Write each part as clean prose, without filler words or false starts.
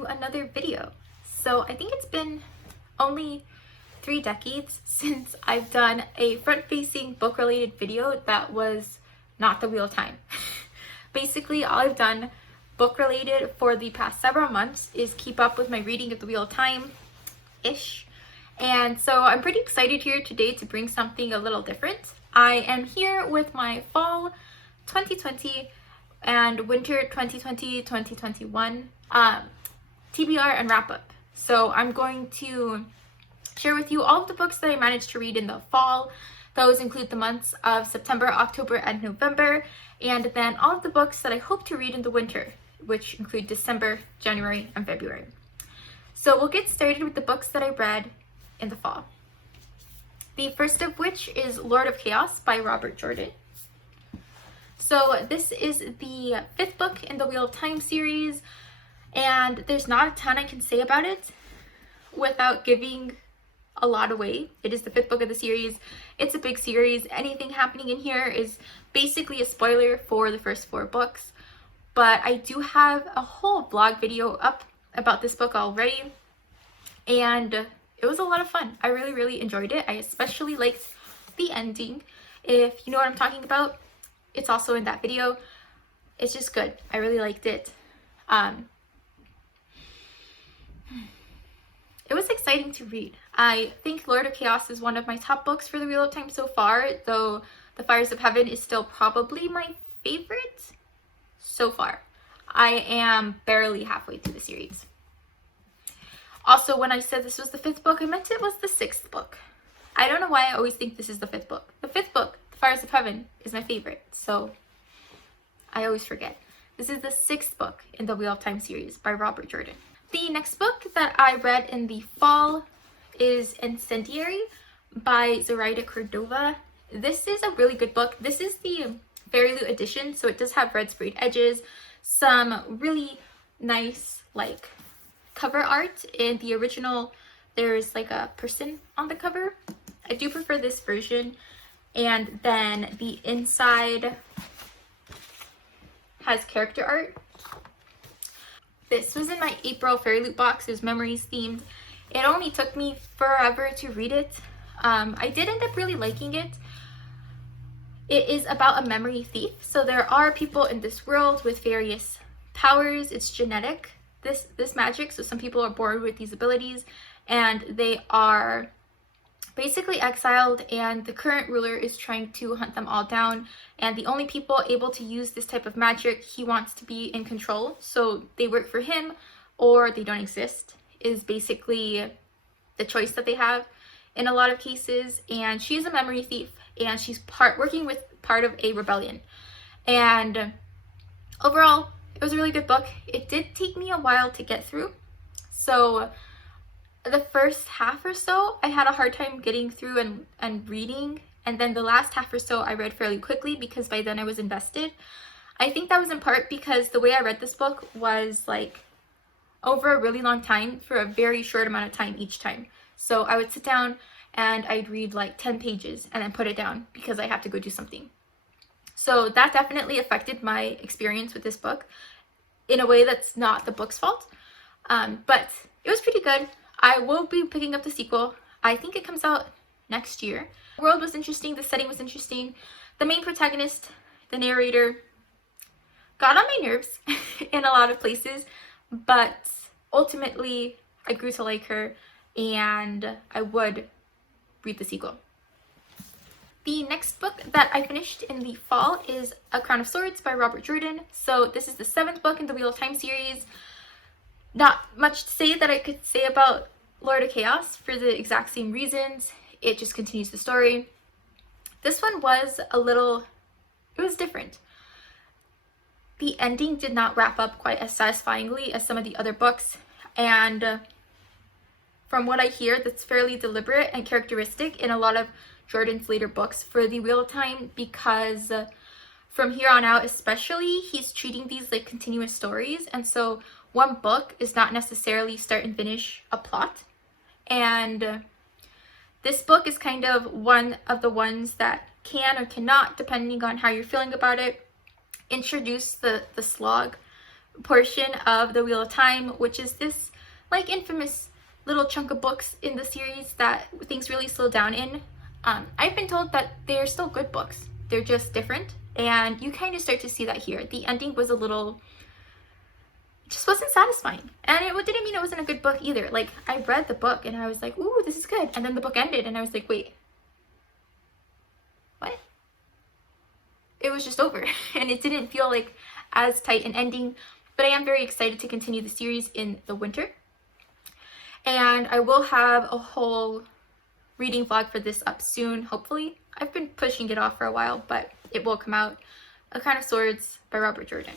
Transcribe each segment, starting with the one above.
to another video. So I think it's been only 3 decades since I've done a front-facing book-related video that was not the Wheel of Time. Basically, all I've done book-related for the past several months is keep up with my reading of the Wheel of Time-ish. And so I'm pretty excited here today to bring something a little different. I am here with my fall 2020 and winter 2020-2021 TBR and wrap up. So I'm going to share with you all of the books that I managed to read in the fall. Those include the months of September, October, and November, and then all of the books that I hope to read in the winter, which include December, January, and February. So we'll get started with the books that I read in the fall. The first of which is Lord of Chaos by Robert Jordan. So this is the 5th book in the Wheel of Time series, and there's not a ton I can say about it without giving a lot away. It is the 5th book of the series. It's a big series. Anything happening in here is basically a spoiler for the first 4 books, but I do have a whole vlog video up about this book already, and it was a lot of fun. I really enjoyed it. I especially liked the ending. If you know what I'm talking about, it's also in that video. It's just good. I really liked it. It was exciting to read. I think Lord of Chaos is one of my top books for the Wheel of Time so far, though The Fires of Heaven is still probably my favorite so far. I am barely halfway through the series. Also, when I said this was the 5th book, I meant it was the 6th book. I don't know why I always think this is the 5th book. The 5th book, The Fires of Heaven, is my favorite, so I always forget. This is the 6th book in the Wheel of Time series by Robert Jordan. The next book that I read in the fall is Incendiary by Zoraida Cordova. This is a really good book. This is the Fairy Loot edition, so it does have red sprayed edges, some really nice like cover art. In the original, there's like a person on the cover. I do prefer this version. And then the inside has character art. This was in my April Fairy Loot box. It was memories themed. It only took me forever to read it. I did end up really liking it. It is about a memory thief. So there are people in this world with various powers. It's genetic, this magic. So some people are born with these abilities and they are basically exiled, and the current ruler is trying to hunt them all down, and the only people able to use this type of magic, he wants to be in control, so they work for him or they don't exist, is basically the choice that they have in a lot of cases. And she's a memory thief, and she's working with part of a rebellion. And overall, it was a really good book. It did take me a while to get through, so the first half or so I had a hard time getting through and reading, and then the last half or so I read fairly quickly because by then I was invested. I think that was in part because the way I read this book was like over a really long time for a very short amount of time each time. So I would sit down and I'd read like 10 pages and then put it down because I have to go do something. So that definitely affected my experience with this book in a way that's not the book's fault, but it was pretty good. I will be picking up the sequel. I think it comes out next year. The world was interesting, the setting was interesting. The main protagonist, the narrator, got on my nerves in a lot of places, but ultimately I grew to like her and I would read the sequel. The next book that I finished in the fall is A Crown of Swords by Robert Jordan. So this is the 7th book in the Wheel of Time series. Not much to say that I could say about Lord of Chaos for the exact same reasons. It just continues the story. This one was it was different. The ending did not wrap up quite as satisfyingly as some of the other books, and from what I hear, that's fairly deliberate and characteristic in a lot of Jordan's later books for the Wheel of Time, because from here on out especially, he's treating these like continuous stories, and so one book is not necessarily start and finish a plot. And this book is kind of one of the ones that can or cannot, depending on how you're feeling about it, introduce the slog portion of the Wheel of Time, which is this like infamous little chunk of books in the series that things really slow down in. I've been told that they're still good books, they're just different, and you kind of start to see that here. The ending was a little, just wasn't satisfying, and it didn't mean it wasn't a good book either. Like, I read the book and I was like, ooh, this is good, and then the book ended and I was like, wait, what? It was just over and it didn't feel like as tight an ending. But I am very excited to continue the series in the winter, and I will have a whole reading vlog for this up soon, hopefully. I've been pushing it off for a while, but it will come out. A Crown of Swords by Robert Jordan.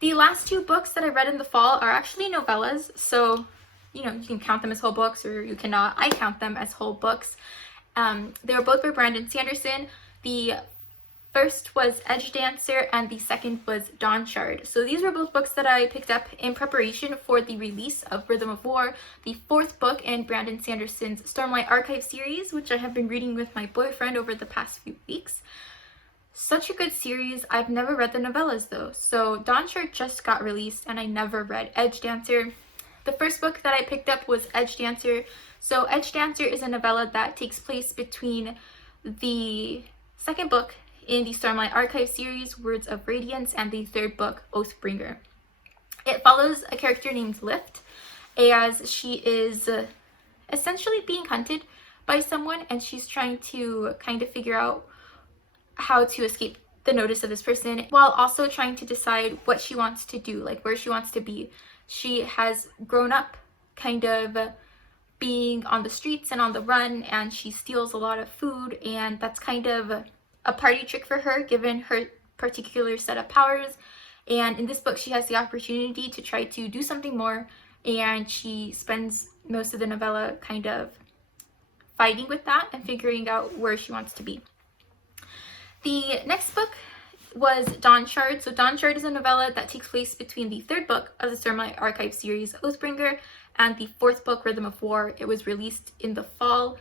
The last two books that I read in the fall are actually novellas, so you know, you can count them as whole books or you cannot. I count them as whole books. They were both by Brandon Sanderson. The first was Edge Dancer and the second was Dawn Shard. So these were both books that I picked up in preparation for the release of Rhythm of War, the fourth book in Brandon Sanderson's Stormlight Archive series, which I have been reading with my boyfriend over the past few weeks. Such a good series. I've never read the novellas though. So Dawn Shard just got released and I never read Edge Dancer. The first book that I picked up was Edge Dancer. So Edge Dancer is a novella that takes place between the second book in the Stormlight Archive series, Words of Radiance, and the third book, Oathbringer. It follows a character named Lift as she is essentially being hunted by someone, and she's trying to kind of figure out how to escape the notice of this person while also trying to decide what she wants to do, like where she wants to be. She has grown up kind of being on the streets and on the run, and she steals a lot of food, and that's kind of a party trick for her given her particular set of powers. And in this book she has the opportunity to try to do something more, and she spends most of the novella kind of fighting with that and figuring out where she wants to be. The next book was Dawn Shard. So Dawn Shard is a novella that takes place between the third book of the Stormlight Archive series, Oathbringer, and the fourth book, Rhythm of War. It was released in the fall,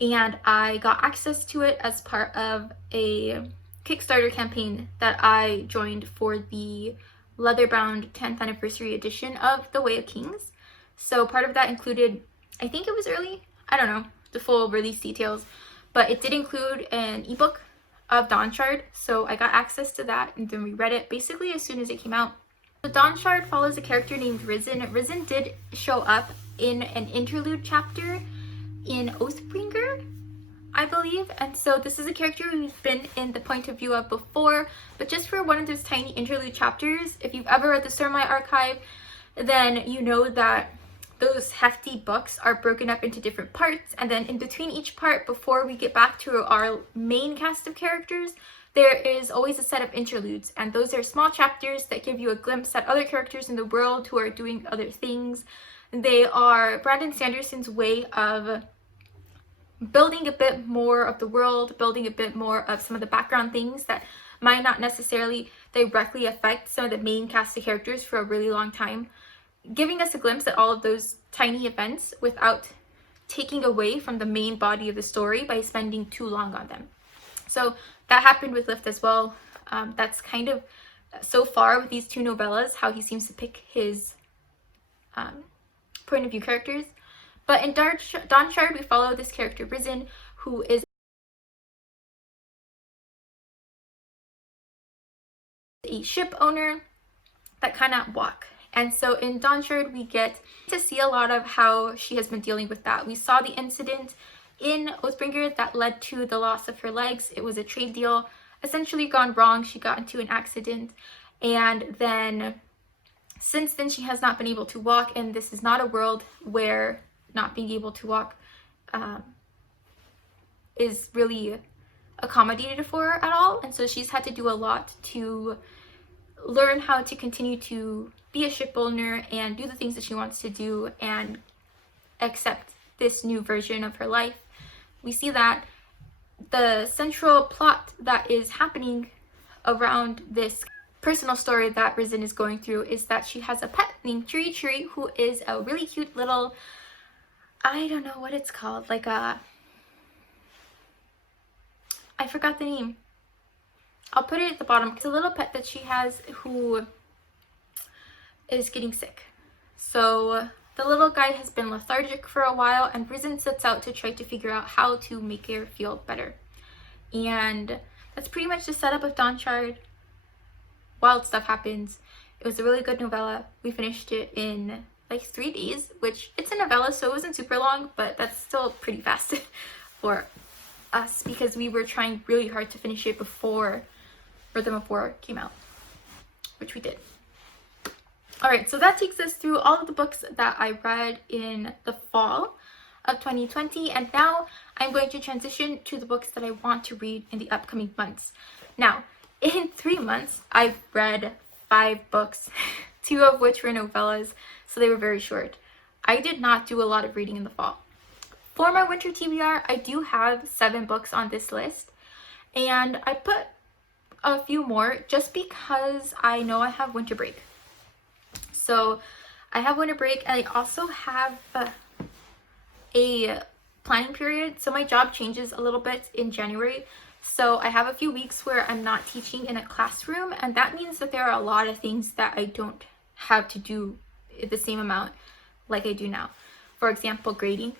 and I got access to it as part of a Kickstarter campaign that I joined for the leather-bound 10th anniversary edition of The Way of Kings. So part of that included, I think it was early, I don't know the full release details, but it did include an ebook of Dawn Shard, so I got access to that and then we read it basically as soon as it came out. So Dawn Shard follows a character named Risen. Risen did show up in an interlude chapter in Oathbringer, I believe, and so this is a character we've been in the point of view of before, but just for one of those tiny interlude chapters. If you've ever read the Stormlight Archive, then you know that those hefty books are broken up into different parts, and then in between each part, before we get back to our main cast of characters, there is always a set of interludes, and those are small chapters that give you a glimpse at other characters in the world who are doing other things. They are Brandon Sanderson's way of building a bit more of the world, building a bit more of some of the background things that might not necessarily directly affect some of the main cast of characters for a really long time, giving us a glimpse at all of those tiny events without taking away from the main body of the story by spending too long on them. So that happened with Lift as well. That's kind of, so far with these two novellas, how he seems to pick his point of view characters. But in Dawn Shard, we follow this character Risen, who is a ship owner that cannot walk. And so in Dawn Shard, we get to see a lot of how she has been dealing with that. We saw the incident in Oathbringer that led to the loss of her legs. It was a trade deal essentially gone wrong. She got into an accident, and then since then she has not been able to walk, and this is not a world where not being able to walk is really accommodated for her at all. And so she's had to do a lot to learn how to continue to be a ship owner and do the things that she wants to do and accept this new version of her life. We see that the central plot that is happening around this personal story that Risen is going through is that she has a pet named Chiri Chiri, who is a really cute little, I don't know what it's called, like a, I forgot the name. I'll put it at the bottom. It's a little pet that she has who is getting sick. So the little guy has been lethargic for a while, and Risen sets out to try to figure out how to make her feel better. And that's pretty much the setup of Dawnshard. Wild stuff happens. It was a really good novella. We finished it in like 3 days, which it's a novella, so it wasn't super long, but that's still pretty fast for us because we were trying really hard to finish it before Rhythm of War came out, which we did. Alright, so that takes us through all of the books that I read in the fall of 2020, and now I'm going to transition to the books that I want to read in the upcoming months. Now, in 3 months, I've read 5 books, 2 of which were novellas, so they were very short. I did not do a lot of reading in the fall. For my winter TBR, I do have 7 books on this list, and I put a few more just because I know I have winter break. So I have winter break, and I also have a planning period. So my job changes a little bit in January. So I have a few weeks where I'm not teaching in a classroom, and that means that there are a lot of things that I don't have to do the same amount like I do now. For example, grading.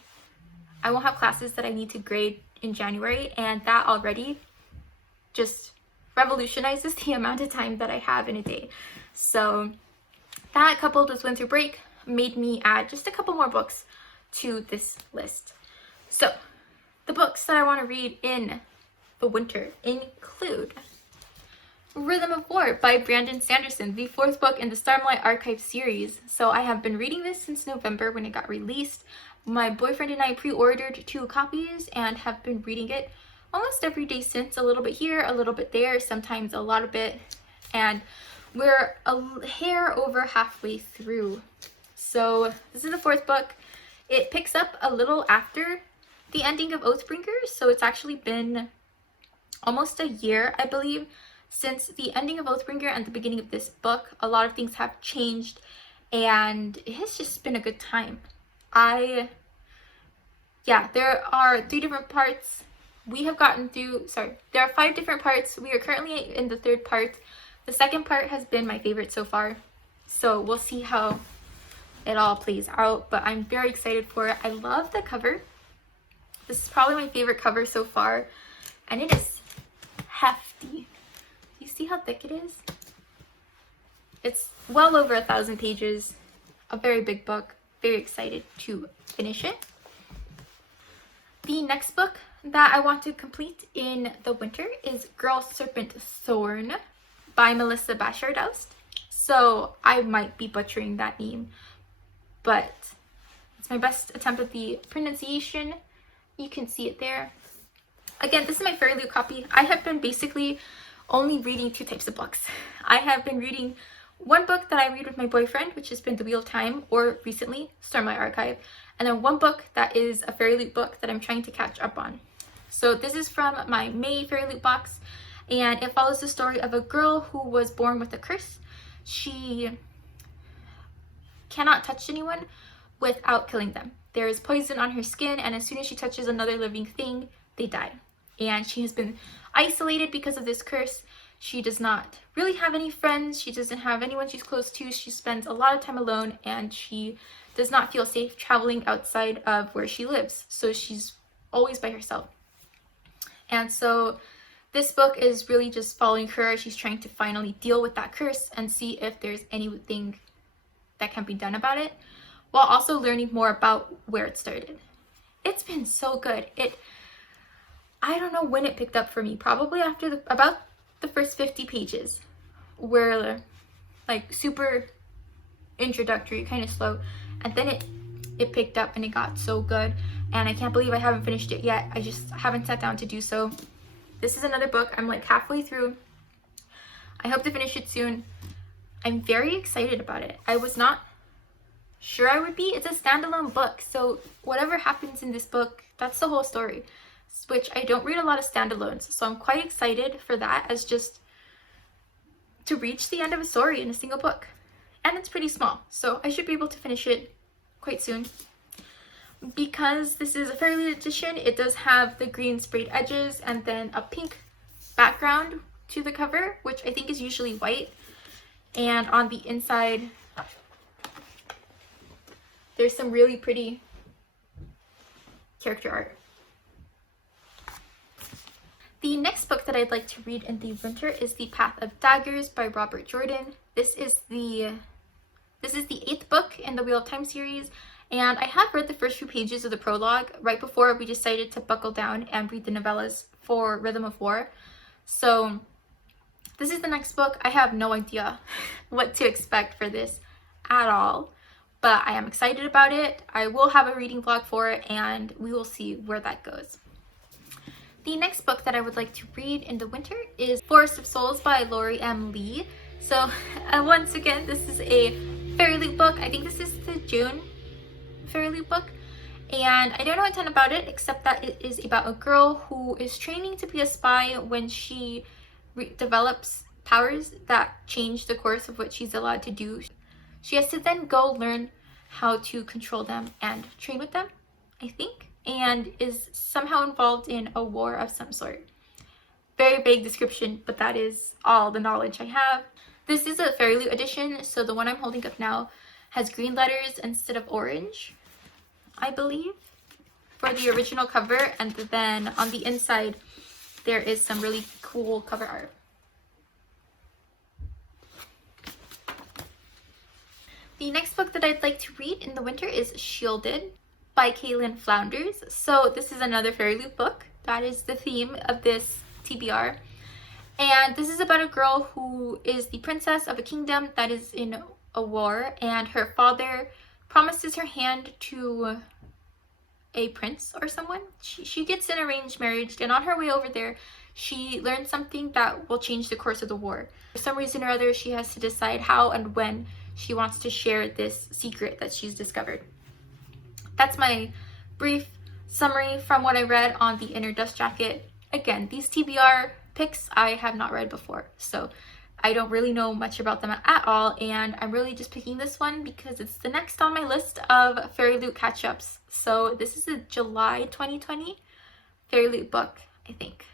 I won't have classes that I need to grade in January, and that already just revolutionizes the amount of time that I have in a day. So that, coupled with winter break, made me add just a couple more books to this list. So the books that I want to read in the winter include Rhythm of War by Brandon Sanderson, the 4th book in the Starlight Archive series. So I have been reading this since November when it got released. My boyfriend and I pre-ordered 2 copies and have been reading it almost every day since, a little bit here, a little bit there, sometimes a lot of it, and we're a hair over halfway through. So this is the 4th book. It picks up a little after the ending of Oathbringer, so it's actually been almost a year, I believe, since the ending of Oathbringer and the beginning of this book. A lot of things have changed, and it has just been a good time. There are 3 different parts. We have gotten through, there are 5 different parts. We are currently in the 3rd part. The 2nd part has been my favorite so far, so we'll see how it all plays out, but I'm very excited for it. I love the cover. This is probably my favorite cover so far, and it is hefty. You see how thick it is? It's well over 1,000 pages, a very big book. Very excited to finish it. The next book that I want to complete in the winter is Girl Serpent Thorne by Melissa Bashardost. So I might be butchering that name, but it's my best attempt at the pronunciation. You can see it there. Again, this is my Fairy Loot copy. I have been basically only reading 2 types of books. I have been reading one book that I read with my boyfriend, which has been The Wheel of Time, or recently Starlight Archive, and then one book that is a Fairy Loot book that I'm trying to catch up on. So this is from my May Fairy Loot box, and it follows the story of a girl who was born with a curse. She cannot touch anyone without killing them. There is poison on her skin, and as soon as she touches another living thing, they die. And she has been isolated because of this curse. She does not really have any friends. She doesn't have anyone she's close to. She spends a lot of time alone, and she does not feel safe traveling outside of where she lives. So she's always by herself. And so this book is really just following her. She's trying to finally deal with that curse and see if there's anything that can be done about it, while also learning more about where it started. It's been so good. I don't know when it picked up for me. Probably after about the first 50 pages were like super introductory, kind of slow, and then it picked up and it got so good, and I can't believe I haven't finished it yet. I just haven't sat down to do so. This is another book I'm like halfway through. I hope to finish it soon. I'm very excited about it. I was not sure I would be. It's a standalone book, so whatever happens in this book, that's the whole story, which I don't read a lot of standalones, so I'm quite excited for that, as just to reach the end of a story in a single book. And it's pretty small, so I should be able to finish it quite soon. Because this is a Fairy Loot edition, it does have the green sprayed edges and then a pink background to the cover, which I think is usually white. And on the inside There's some really pretty character art. The next book that I'd like to read in the winter is The Path of Daggers by Robert Jordan. This is the 8th book in the Wheel of Time series, and I have read the first few pages of the prologue right before we decided to buckle down and read the novellas for Rhythm of War. So this is the next book. I have no idea what to expect for this at all, but I am excited about it. I will have a reading vlog for it, and we will see where that goes. The next book that I would like to read in the winter is Forest of Souls by Lori M. Lee. So once again, this is a Fairy Loot book. I think this is the June Fairy Loot book, and I don't know a ton about it except that it is about a girl who is training to be a spy when she develops powers that change the course of what she's allowed to do. She has to then go learn how to control them and train with them, I think, and is somehow involved in a war of some sort. Very vague description, but that is all the knowledge I have. This is a Fairy Loot edition, so the one I'm holding up now has green letters instead of orange, I believe, for the original cover, and then on the inside there is some really cool cover art. The next book that I'd like to read in the winter is Shielded by Kaelyn Flounders. So this is another Fairy Loot book. That is the theme of this TBR. And this is about a girl who is the princess of a kingdom that is in a war, and her father promises her hand to a prince or someone. She gets an arranged marriage, and on her way over there, she learns something that will change the course of the war. For some reason or other, she has to decide how and when she wants to share this secret that she's discovered. That's my brief summary from what I read on the Inner Dust Jacket. Again, these TBR picks I have not read before, so I don't really know much about them at all, and I'm really just picking this one because it's the next on my list of Fairy Loot catch-ups. So this is a July 2020 Fairy Loot book, I think.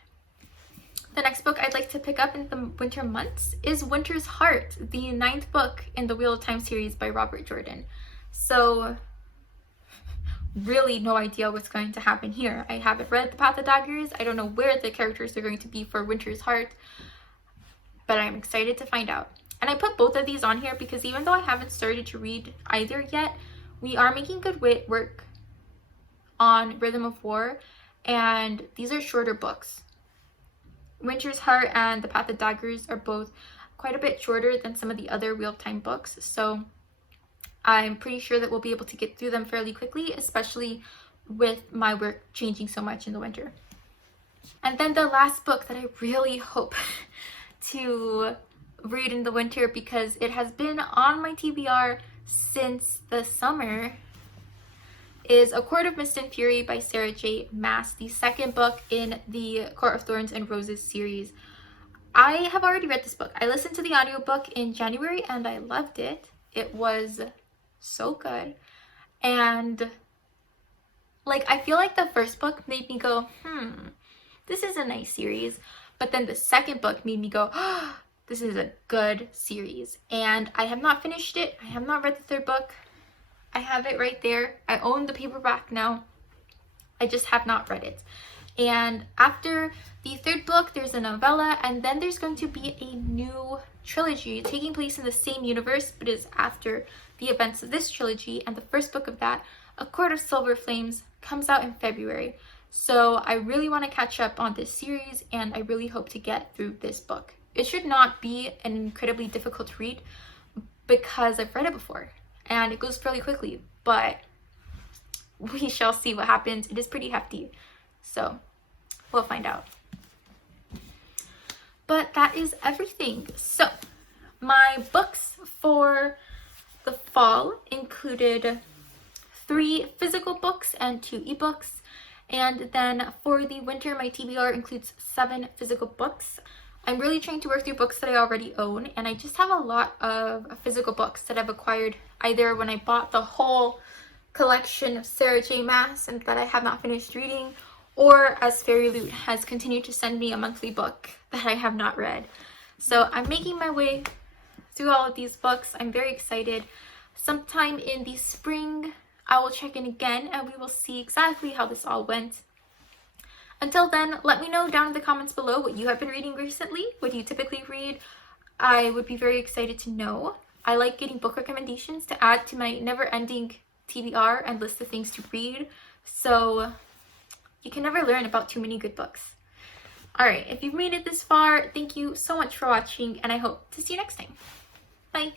The next book I'd like to pick up in the winter months is Winter's Heart, the 9th book in the Wheel of Time series by Robert Jordan. So really no idea what's going to happen here. I haven't read The Path of Daggers. I don't know where the characters are going to be for Winter's Heart, but I'm excited to find out. And I put both of these on here because even though I haven't started to read either yet, we are making good work on Rhythm of War, and these are shorter books. Winter's Heart and The Path of Daggers are both quite a bit shorter than some of the other Wheel of Time books, so I'm pretty sure that we'll be able to get through them fairly quickly, especially with my work changing so much in the winter. And then the last book that I really hope to read in the winter, because it has been on my TBR since the summer, is A Court of Mist and Fury by Sarah J. Maas, the 2nd book in the Court of Thorns and Roses series. I have already read this book. I listened to the audiobook in January and I loved it. It was so good, and like I feel like the first book made me go, this is a nice series, but then the 2nd book made me go, this is a good series. And I have not finished it. I have not read the 3rd book. I have it right there. I own the paperback now. I just have not read it. And after the 3rd book, there's a novella, and then there's going to be a new trilogy taking place in the same universe, but is after the events of this trilogy. And the first book of that, A Court of Silver Flames, comes out in February. So I really want to catch up on this series, and I really hope to get through this book. It should not be an incredibly difficult read because I've read it before and it goes fairly quickly, but we shall see what happens. It is pretty hefty, so we'll find out. But that is everything. So my books for the fall included 3 physical books and 2 ebooks. And then for the winter, my TBR includes 7 physical books. I'm really trying to work through books that I already own, and I just have a lot of physical books that I've acquired either when I bought the whole collection of Sarah J. Maas and that I have not finished reading, or as Fairy Loot has continued to send me a monthly book that I have not read. So I'm making my way through all of these books. I'm very excited. Sometime in the spring, I will check in again and we will see exactly how this all went. Until then, let me know down in the comments below what you have been reading recently. What do you typically read? I would be very excited to know. I like getting book recommendations to add to my never-ending TBR and list of things to read. So you can never learn about too many good books. Alright, if you've made it this far, thank you so much for watching, and I hope to see you next time. Bye!